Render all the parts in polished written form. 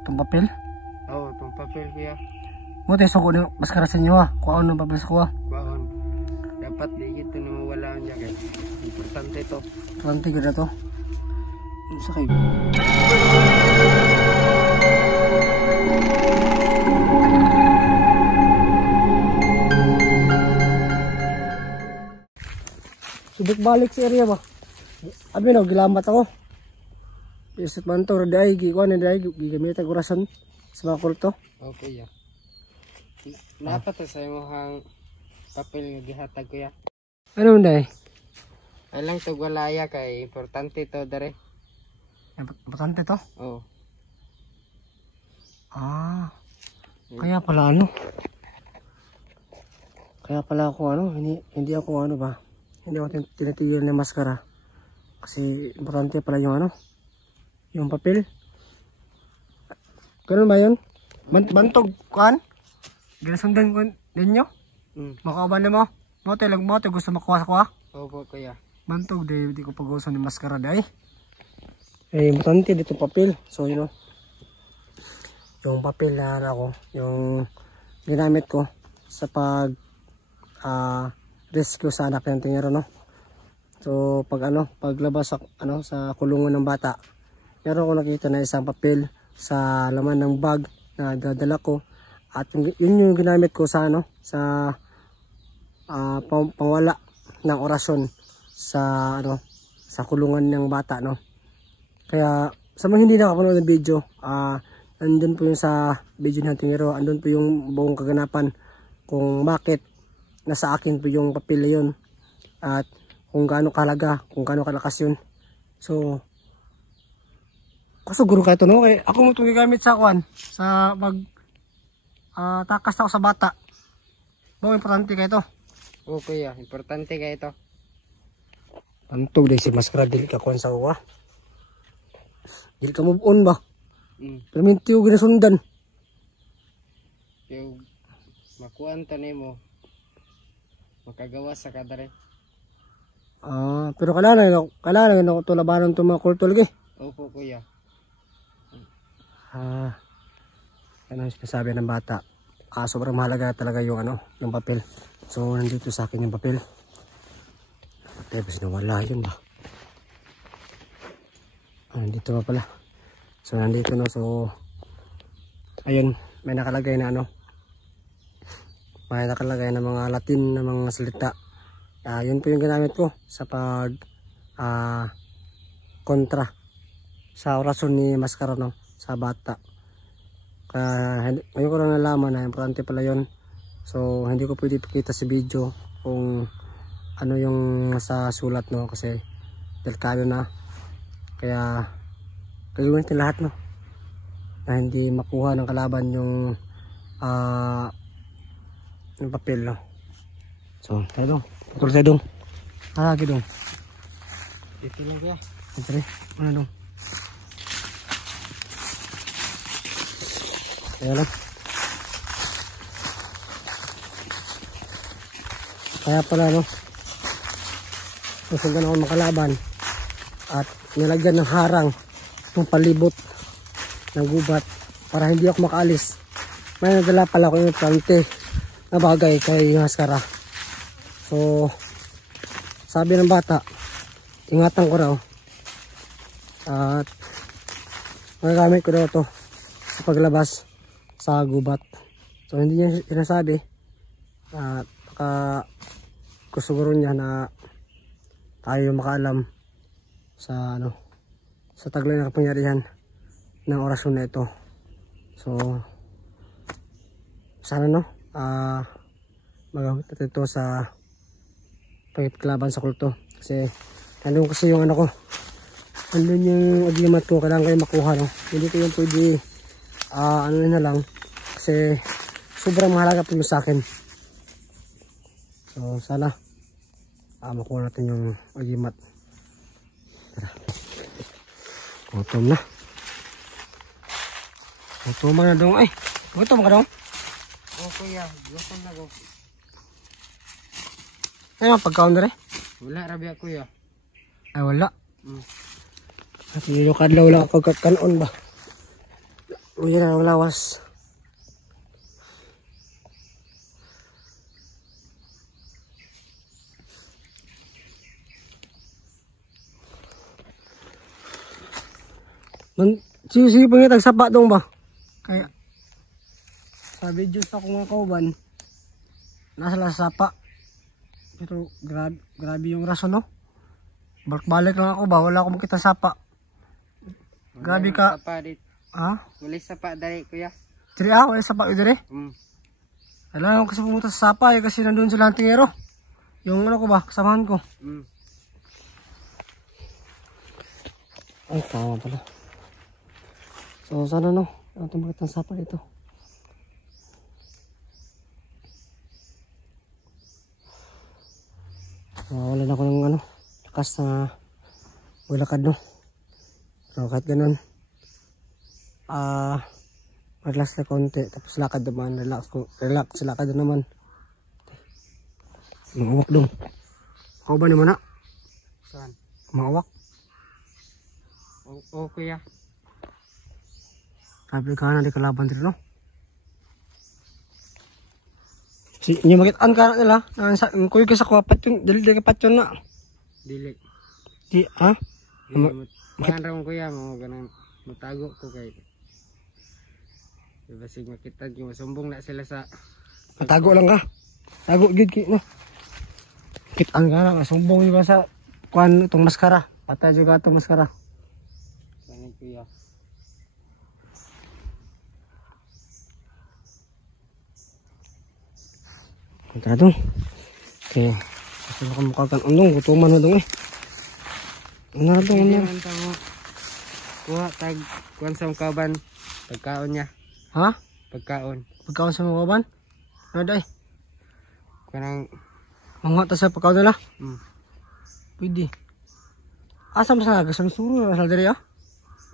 Itong papel? Oo, itong papel kuya. Mo tayo suko ng maskara sa inyo ha. Kuhaan ng papel sa kuha. Kuhaan. Dapat di ito na mawala ang jacket. Importante ito. Importante ka na to. Ano sa kayo? Subik balik sa area ba? Abi no, gilamat ako. Isip man to, raday, gikuan na dahi, gigamit ang orasan sa mga kulto. Okay ya. Dapat sa imo hang papel nga gihatag kuya. Ano dahi? Ay lang to walaya kay importante to dere. Importante to? Oo. Ah, kaya pala ano? Kaya pala ako ano, hindi ako ano ba? Hindi ako tinatigil ng maskara. Kasi importante pala yung ano, yung papel. Ganun ba yun? Bantog kuan? Ginasundan ko din nyo? Makauban na mo? Mote lang mo, gusto makuha sa kuha? Opo kuya. Bantog, di ko pag-usan ng maskara dahi. Eh, importante dito papel. So, you know, yung papel na ako, yung ginamit ko sa pag rescue sa anak ng tingero, no? So, paglabas sa kulungan ng bata, meron ko nakita na isang papel sa laman ng bag na dadala ko. At yun yung ginamit ko sa pangwala ng orasyon sa kulungan ng bata, no? Kaya sa mga hindi nakapanood ng video, andun po yung sa video ng tingero, andun po yung buong kaganapan kung bakit nasa akin po yung papel na yun at kung gaano kahalaga, kung gaano kalakas yun. So, kasuguro ka ito, no? Kaya ako mo itong gagamit sa takas ako sa bata. Bawang importante ka ito. Oo kuya, importante ka ito. Pantog dahil si maskara, dili ka kuhan sa uwa. Dili ka move on ba? Perminti yung ginasundan. Yung makuhaan to nimo, makagawa sa kadare. Pero kailangan ako ito labanan itong mga kulto lagi. Opo kuya. Ano yung sinasabi ng bata? Sobrang mahalaga talaga yung yung papel. So nandito sa akin yung papel. Tapos nawala yun ba? Nandito pa pala. So nandito no. So ayun, may nakalagay na may nakalagay na mga Latin na mga salita. Yun po yung ginamit ko sa pag kontra sa orasyon ni Maskara, no, sa bata. Ngayon ko lang nalaman na importante pala yun. So hindi ko pwede ipakita sa video kung ano yung nasa sulat, no, kasi delikado na. Kaya gagawin natin lahat, no, na hindi makuha ng kalaban yung papel, no. So tayo dong, putol tayo dong. Lagi dong. Dito lang kuya. Ito rin, ano dong. Kaya lang. Kaya pala, no, susundan ako makalaban at nilagyan ng harang itong palibot ng gubat para hindi ako makaalis. May nadala pala ko yung plante na bagay kay Maskara. So sabi ng bata, ingatan ko raw at magagamit ko daw ito sa paglabas sa gubat. So hindi niya sinasabi at baka gusto niya na tayo makaalam sa sa taglay na kapangyarihan ng orasyon na ito. So sana, no, magamit natin ito sa pagkiklaban sa kulto. Kasi nandun kasi yung ko, nandun yung aglimat ko, kailangan kayo makuha, no. Hindi ko yung pwede na lang kasi sobrang mahalaga po sa akin. So sana makuha natin yung aglimat. Tara, gutom na. Gutom na dong. Ay, gutom ka dong? Oo kuya, gutom na go. Ay, pagkaon na rin? Wala rabi ako kuya. Ay, wala. At nilukadlaw lang ako kanon ba? Uy na ang lawas. Sige pangitag sapa dong ba? Kaya sa video sa akong mga kauban nasa sapa. Pero grabe yung rason no. Balik lang ako ba, wala akong makita sapa. Grabe ka. Sapa dit. Ha? Wala sapa dali kuya. Diri wala sapa diri. Alam ko kasi pumunta sa sapa kasi nandun sila ang tingero. Yung ano ko ba, kasamahan ko. Ay, tama pala. So, sana no, natin makita ang sapa dito. Wala na ako ng ano, lakas na maglakad no. So, kahit ganun, relax na konti, tapos lakad naman, relax lakad na naman. Mangawak dong. Ikaw ba naman na? Saan? Mangawak? Oo kuya. Sabi ka na di kalaban dito no? Si inyo makitaan ka na nila. Kuya ka sa kuwapat yun. Dili kapat yun na. Dili. Di ha? Makan ramon kuya mo ganang matago ko kay. Basig makita yung masumbong na sila sa. Matago lang ka. Tago gid ki no. Kitaan ka na masumbong yung sa kuan itong maskara. Patay juga itong maskara. Sanay kuya. Kontra dong. Okay. Kasi nakamukha kan undong. Gutuman na dong eh. Ano na dong? Hindi man tamo. Kuha tag kuan sa kaban. Pagkaon niya. Ha? Pagkaon. Pagkaon sa mga kaban? Ano day? Kanang Manguha ta sa pagkaon nila? Pwede. Asa mo sa nagasalusuro na sa diri ah?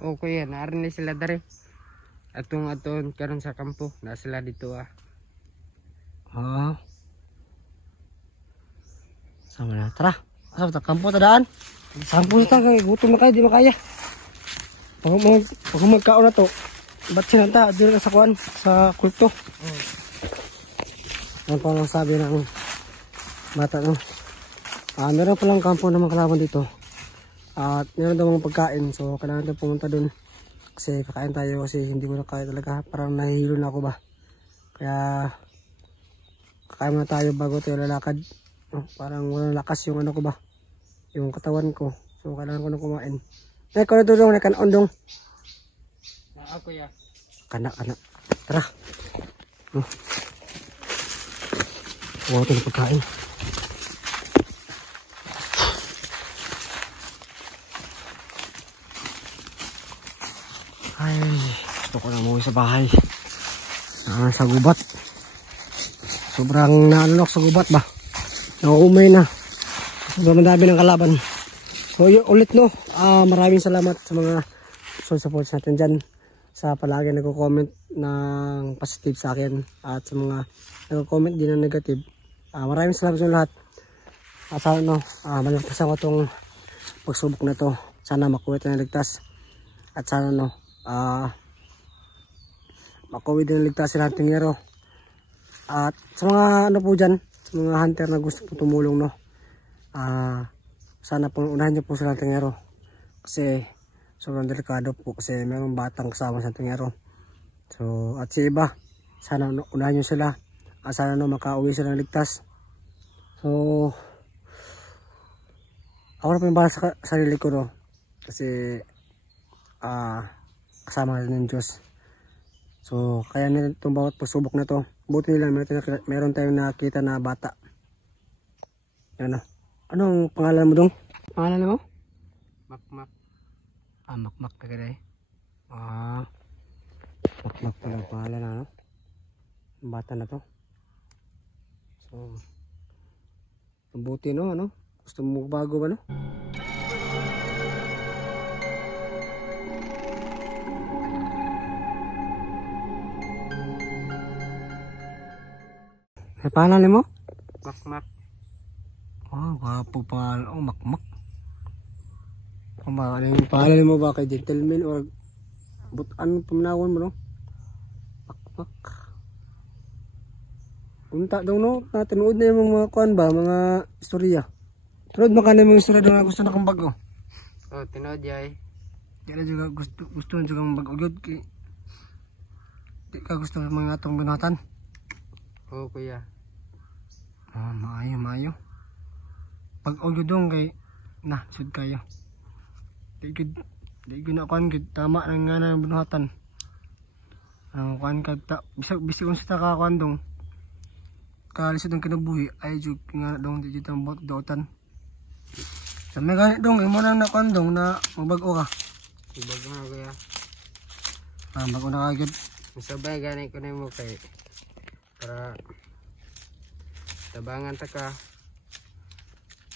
Oo kuya, naarin na sila dari. Atong karon sa kampo. Na sila dito ah. Ah. Sama na. Tara. Asa ta kampo ta daan? Sampo ta kay gutom na kayo, di makaya. Pag magkaon na to, ba't sinanta? Dito na sa kuan, sa kulto. Ano pa lang sabi ng bata no? Meron palang kampo na mga kalaban dito. At meron daw mga pagkain. So kailangan tayo pumunta dun. Kasi kakain tayo kasi hindi mo na kaya talaga. Parang nahihilo na ako ba. Kaya kakain muna tayo bago tayo lalakad. Parang walang lakas yung ano ko ba. Yung katawan ko. So kailangan ko na kumain. Nay, kung natulong na kanon dong. Ako ya. Kana. Tara. Huwag ito na pagkain. Ay, gusto ko na umuwi sa bahay. Sa gubat. Sobrang naalok sa gubat ba. Nauumay na. Sobrang madami ng kalaban. So yun ulit no. Maraming salamat sa mga support natin dyan. Sa palagi nagko-comment ng positive sa akin. At sa mga nagko-comment din ng negative. Maraming salamat sa lahat. Sana no, malagpasan ko itong pagsubok na to. Sana makuha ito na ligtas. At sana no, makuha din na ligtas sila ng tingero. At sa mga ano po dyan, sa mga hunter na gusto po tumulong no. Sana po unahan niyo po sila ng tingero. Kasi sobrang delikado po kasi mayroong batang kasama sa tingero. So at si iba, sana unahan niyo sila. Sana no makauwi sila ng ligtas. So ako na po yung bahala sa sarili ko no. Kasi kasama natin ng Diyos. So kaya nila itong bawat pagsubok na to. Buti nila meron tayong nakita na bata. Ano? Anong pangalan mo dong? Pangalan mo? Makmak. Makmak ka gano'n eh. Makmak pala ang pangalan na ano? Ang bata na to. So mabuti no, ano? Gusto mo bago ba no? May pangalan mo? Makmak. Wapo pangalan. Makmak. Pangalan mo ba kay gentleman or ano pamanawon mo no? Pak. Unta daw no, natinood na yung mga kuan ba, mga istorya. Tinood mo ka na yung istorya daw na gusto na kang bago. Oh, tinood yay. Di na juga gusto na juga bago gyud kay di ka gusto mga atong binuhatan. Oo, kuya. Ah, maayo. Pag gyud dong kay na sud kayo. Di gyud na kuan gyud tama nang nga na binuhatan. Ang kuan ka bisag unsa ka kuan dong. Kalisod ng kinabuhi ay jud nga dong di jud ang dautan. Sa may ganit dong imo nang nakondong na magbag-o ka. Ibago na kuya. Ah, bago na kagad. Masabay gani ko na mo kay para tabangan ta ka.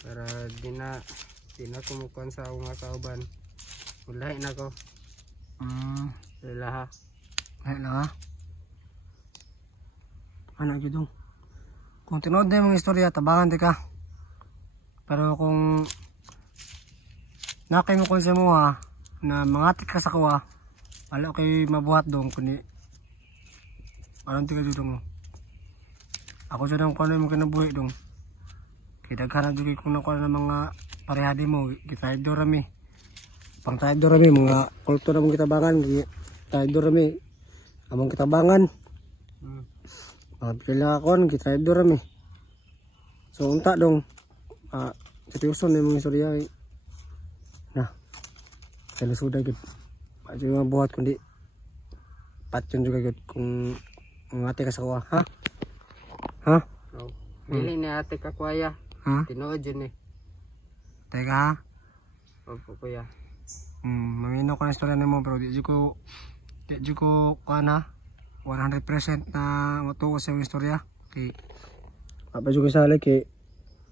Para di na kumukuan sa akong mga kauban. Ulahi na ko. Lala ha. Ay lang ha. Ano gyud dong? Kung tinood na yung mga istorya, tabangan di ka. Pero kung nakay mo kung sa mo ha, na mangatik ka sa kuha, wala kay mabuhat dong, kundi anong tiga dito mo. Ako dyan ang kung ano yung kinabuhi dong. Kaya daghan na dugay kung nakuha ng mga parehadi mo, kitayad do rami. Pang tayad do rami, mga kultura mong kitabangan, kitayad do rami. Among kitabangan. Mga pilakon, kita do rami. So unta dong seryoson na yung mga istorya na kalusuda gud. Pwede yung buhat kundi patyon juga gud kung ngati ka sa kuha, ha? Ha? No. Dili ni ate ka kuya. Tinood yun eh. Teka ha? Opo kuya. Mamino ko na istorya nimo pero di ko kuha na 100% na matuko sa yung istorya. Okay. Papadyo ko sa alay kay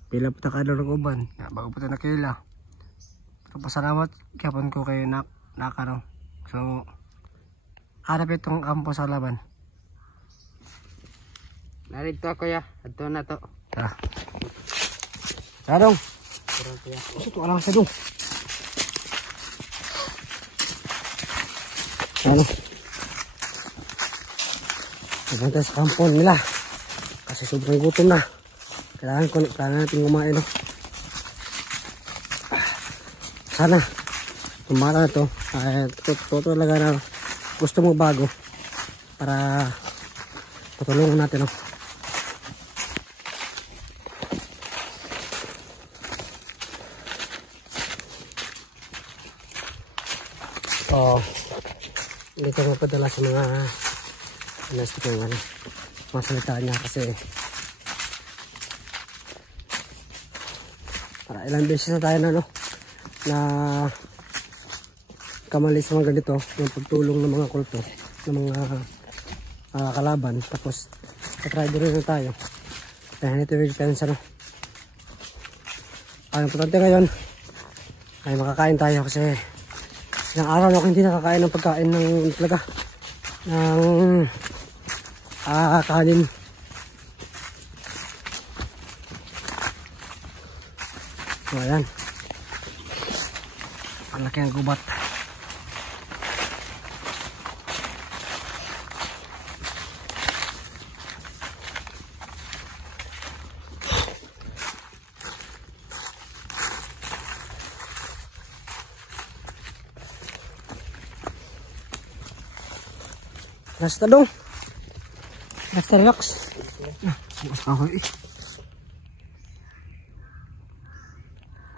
pila pa takador ng uban. Bago pa na kaila. Pero pasalamat kapon ko kay nakaraw. So harap itong kampo sa laban. Narito kuya. Adto na to. Tara. Tara dong. Tara kuya. Gusto to alang sa dong. Ano? Pupunta sa kampon nila kasi sobrang gutom na. Kailangan natin kumain, no? Sana tumara na to ay totoo talaga na gusto mo bago para patulungan natin, no? So hindi ko mapadala sa mga mga salita niya kasi para ilang beses na tayo na kamali sa mga ganito yung pagtulong ng mga kulto ng mga kalaban, tapos katry rin na tayo kaya nito yung depensa, no? Ang importante ngayon ay makakain tayo kasi ilang araw na ako hindi nakakain ng pagkain ng talaga ng kanin. So ayan, ang laki ng gubat. Basta dong. Basta relax. Bukas ka ako eh.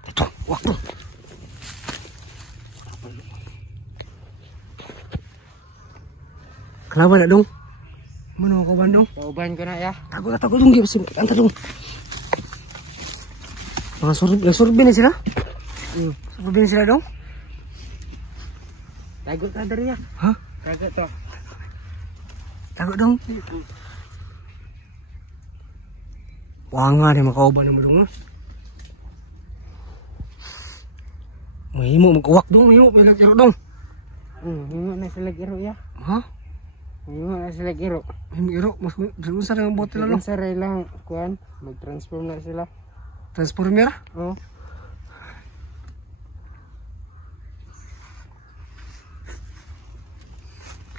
Ito, wakto. Kenapa nak dong? Mana kau bandung? Pauban ko na ya. Takut dong dia besim kita dong. Mga surbin na sila? Surbin sila dong? Tagot na dari ya. Ha? Tagot to. Takut dong. Wah nga nih makauban naman dong. Mahimo magkawak dong, mahimo pinagkiro dong. Mahimo na sila giro ya. Ha? Mahimo na sila giro. Mahimo giro, mas sa ng bote lang. Sa ray lang kuan, mag-transform na sila. Transformer? Oh.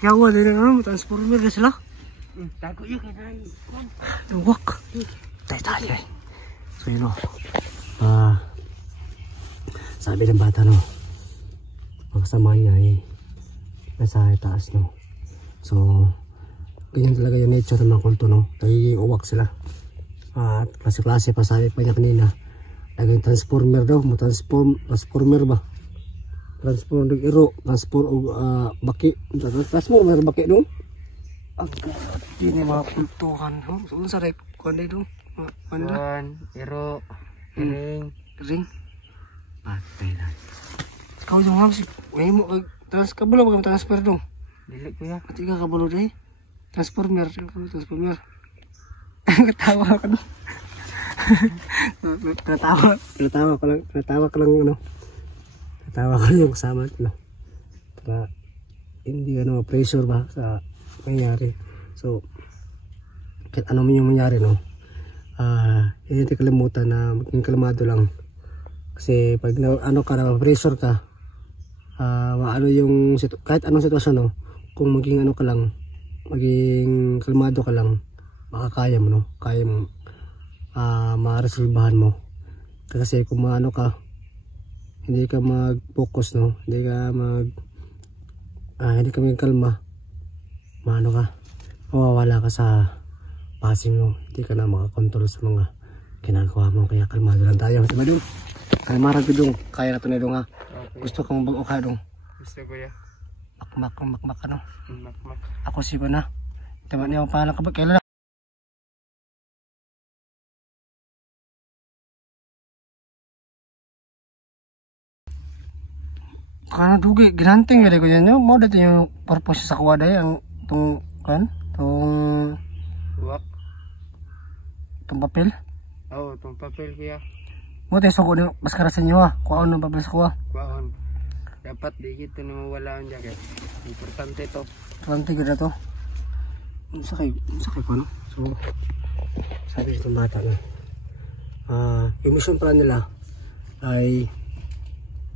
Kaya wala din transformer na sila. Tago yun kaya na. Luwak. Tayo eh. So yun o. Sabi ng bata no. Ang kasama niya eh. Nasa taas no. So ganyan talaga yung nature ng mga kulto no. Nagiging uwak sila. At klase-klase pa sabi pa niya kanina. Naging transformer daw. Transformer ba? Transformer ng iro. Baki. Transformer baki dong. Ang grabe ni mga kultuhan. So sa rep. Kuan dong. Iro. Ring. Patay na. Ikaw yung hamsik. May mo kabalo ba kami transfer dong? Dili kuya. Pati ka kabalo dahil. Transformer. Katawa ka dong. Natawa ko lang ano. Natawa ko lang yung kasama no. Para hindi pressure ba sa nangyari. So kahit ano man yung mangyari no. Hindi kalimutan na maging kalmado lang. Kasi pag pressure ka, kahit anong sitwasyon no, kung maging ka lang, maging kalmado ka lang, makakaya mo no, kaya mo ma-resolbahan mo. Kasi kung ka, hindi ka mag-focus no, hindi ka maging kalma, mawawala ka sa passing mo, hindi ka na makakontrol sa mga ginagawa mo. Kaya kalmado lang tayo, diba dong? Kalmarag dong, kaya na ito na dong ha. Okay. Gusto kong mag-o ka dong. Gusto ko ya. Makmak ano. Makmak. Ako siya na. Diba niya ang pangalan ka ba? Kailan na? Kana dugi, ginanting yun ko yan yun. Mo dito yung purpose sa kuwa dahi. Ang itong papel. Oo, itong papel kuya. Mo tayo suko na maskara sa inyo ha. Kuwaon ng papel sa kuwa. Kuwaon. Dapat di ito na mawala ang jacket. Importante to. Importante ko na to. Sakay ko no. So, sabi itong bata na. Yung mission plan nila ay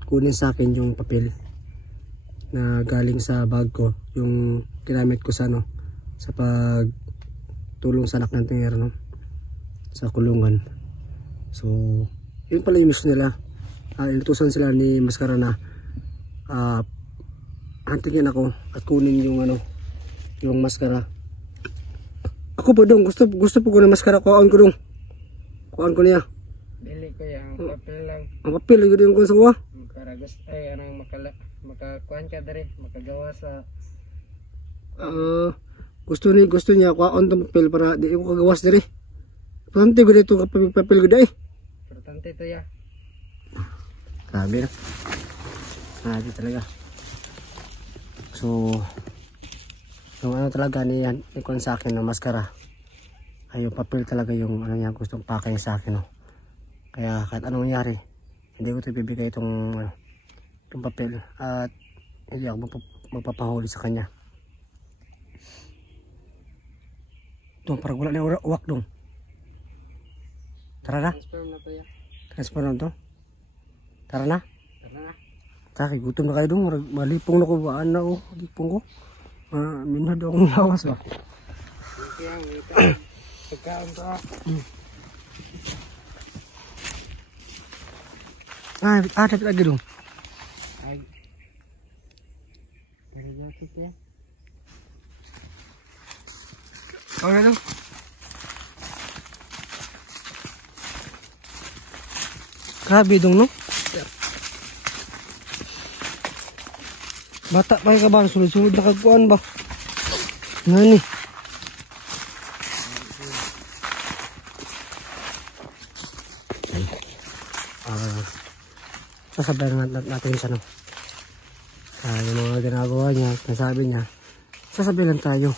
kunin sa akin yung papel na galing sa bag ko. Yung ginamit ko sa sa pagtulong sa anak ng tingero no. Sa kulungan. So, yun pala yung mission nila. Inutusan sila ni Maskara na hantingin ako at kunin yung yung maskara. Ako po dong, gusto po ko ng maskara. Kuhaan ko dong. Kuhaan ko niya. Dili ko yung papel lang. Ang papel ko yung kung sa kuha. Para gusto anong makakuhan ka dari, makagawa sa gusto niya kuhaan ng papel para di ko kagawas dari. Importante ko dito papel ko dahil. Importante ito ya. Grabe na. Grabe talaga. So, yung talaga niyan, ikon sa akin na maskara. Ay yung papel talaga yung niya gustong pakay sa akin. No? Kaya kahit anong nangyari, hindi ko ito ibibigay itong papel. At hindi ako magpapahuli sa kanya. Itong parang wala na uwak dong. Tara na. Transfer na to ya. Transfer na to. Tara na. Tara na. Kaki, gutom na kayo dong. Malipong na ko. Baan na o. Lipong ko. Minad akong lawas ba. Ito yan. Pagkaon to. Dapat lagi dong. Ay. Periodic ya. Kau na dong. Grabe dong no. Bata pa ka ba? Sunod-sunod na kagpuan ba? Ngani. Sasabihan natin siya no. Yung mga ginagawa niya, nasabi niya, sasabihan lang tayo.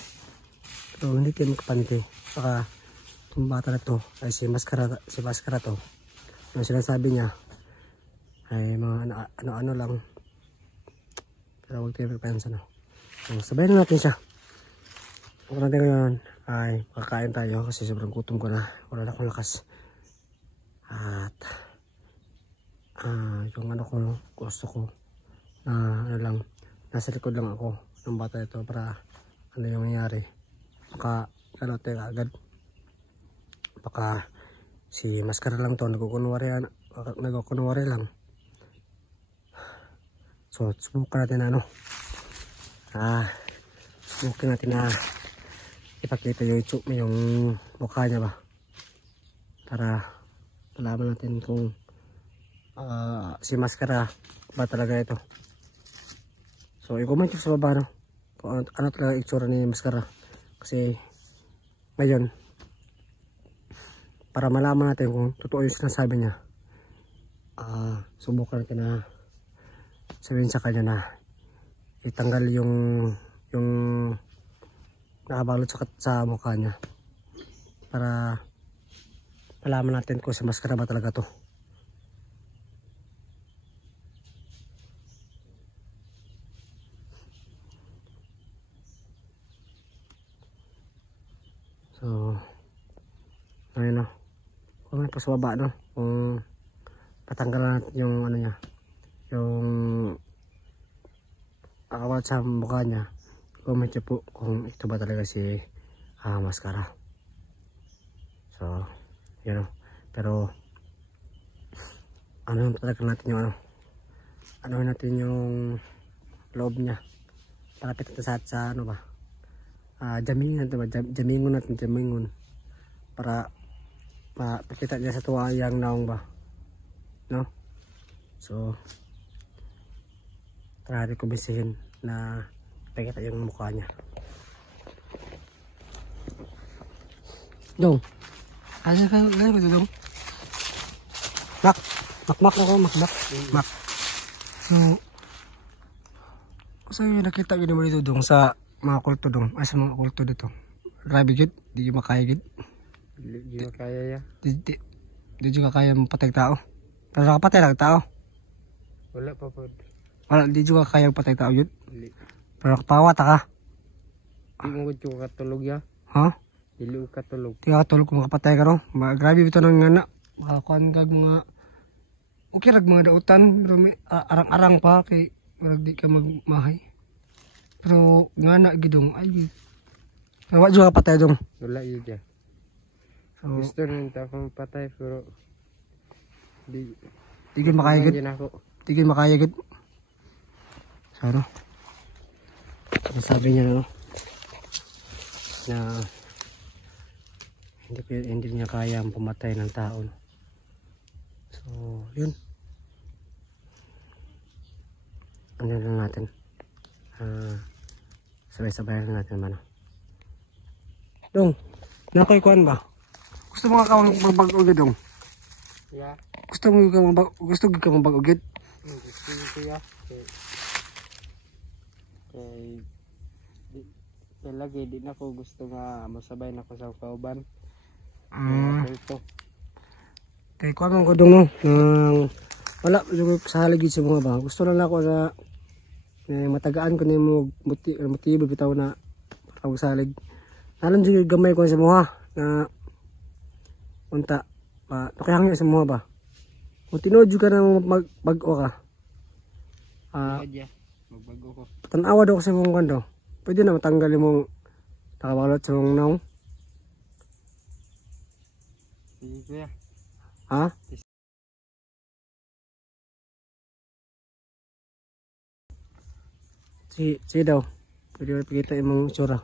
Pero hindi tayo magkapante. Saka itong bata na to, ay si Maskara to. Yung sinasabi niya ay mga ano lang. Pero huwag tayo magpansa no. So, sabayan natin siya. Kung natin ngayon ay makakain tayo kasi sobrang gutom ko na. Wala na akong lakas. At yung ko gusto ko na lang nasa likod lang ako ng bata ito para ano yung nangyari. Baka ano tayo agad. Baka si maskara lang to nagkukunwari lang. So subukan natin ano. Subukan natin na ipakita yung mukha niya ba. Para malaman natin kung si maskara ba talaga ito. So i-comment nyo sa baba no, kung ano talaga itsura ni maskara. Kasi ngayon para malaman natin kung totoo yung sinasabi niya, subukan natin na sabihin sa kanya na itanggal yung nakabalot sa mukha niya para malaman natin kung si maskara ba talaga to. So ayun no, comment po sa baba no kung patanggalan natin yung ano niya, yung akabat sa mukha niya. Comment niyo po kung ito ba talaga si maskara. So yun no, pero ano talaga natin yung ano natin yung loob niya, palapit natin sa ano ba, jamingon natin ba, jamingon para mapakita niya sa tuwa yung naong ba no. So tara natin kumbisihin na pakita yung mukha niya. Dong aja kan lagi gitu dong. Mak na ko mak. So kasi nakita gini mo dito dong sa mga kulto dong, ay sa mga kulto dito. Grabe gid, di makaya gid. Di makaya ya. Di juga kaya mapatay tao. Pero nakapatay lang tao. Wala pa po. Wala, di juga kaya patay tao yun. Dili. Pero nakapawa ta ka. Di mo gud katulog ya. Ha? Dili ko katulog. Di ka katulog kung makapatay ka no. Grabe bito nang ngana. Makakuan kag mga okay rag mga dautan, pero may arang-arang pa kay wala di ka magmahay. Pero ngana gidong ay. Wa juga patay dong. Wala yun ya. So, Gusto rin akong patay pero di ka makaya gid. Di ka makaya gid. So ano? Sabi niya no na hindi niya kaya ang pumatay ng tao. So yun. Ano lang natin. Sabay-sabay lang natin man. Dong, nakoy kuan ba? Gusto mo ka magbag-ugid dong? Yeah. Gusto ka magbag-ugid? Gusto ko ya. Kay lagi di na ko gusto nga masabay na ko sa kauban. Ito. Kay kuan ko dong no. Wala sa haligi sa mga ba. Gusto lang ako na matagaan ko nimo motibo bitaw na tawag salig. Alam jud gamay ko sa mga na unta pakihang sa mga ba. Kung tinuod ka na magbag-o ka. Magbago ko. Tanawa daw ko sa mong kando. Pwede na matanggal yung nakabalot sa mong naong. Sige kuya. Ha? Si daw. Pwede mo pakita yung mga tsura.